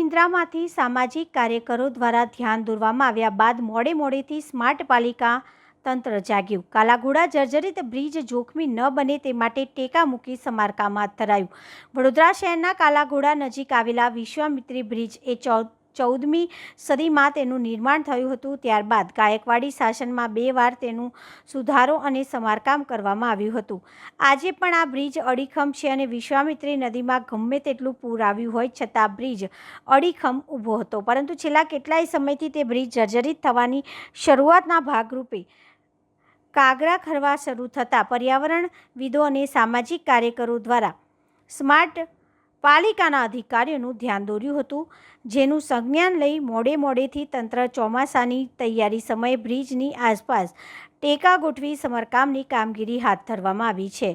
નિંદ્રામાંથી સામાજિક કાર્યકરો દ્વારા ધ્યાન દોરવામાં આવ્યા બાદ મોડેથી સ્માર્ટ પાલિકા તંત્ર જાગ્યું। કાલાઘોડા જર્જરિત બ્રિજ જોખમી ન બને તે માટે ટેકા મૂકી સમારકામ હાથ ધરાયું। વડોદરા શહેરના કાલાઘોડા નજીક આવેલા વિશ્વામિત્રી બ્રિજ એ 14મી સદીમાં તેનું નિર્માણ થયું હતું। ત્યારબાદ ગાયકવાડી શાસનમાં 2 વાર તેનું સુધારો અને સમારકામ કરવામાં આવ્યું હતું। આજે પણ આ બ્રિજ અડીખમ છે અને વિશ્વામિત્રી નદીમાં ગમે તેટલું પૂર આવ્યું હોય છતાં બ્રિજ અડીખમ ઊભો હતો, પરંતુ છેલ્લા કેટલાય સમયથી તે બ્રિજ જર્જરિત થવાની શરૂઆતના ભાગરૂપે કાગડા ખરવા શરૂ થતાં પર્યાવરણવિદો અને સામાજિક કાર્યકરો દ્વારા સ્માર્ટ પાલિકાના અધિકારીઓનું ધ્યાન દોર્યું હતું, જેનું સંજ્ઞાન લઈ મોડેથી તંત્ર ચોમાસાની તૈયારી સમયે બ્રિજની આસપાસ ટેકા ગોઠવી સમારકામની કામગીરી હાથ ધરવામાં આવી છે।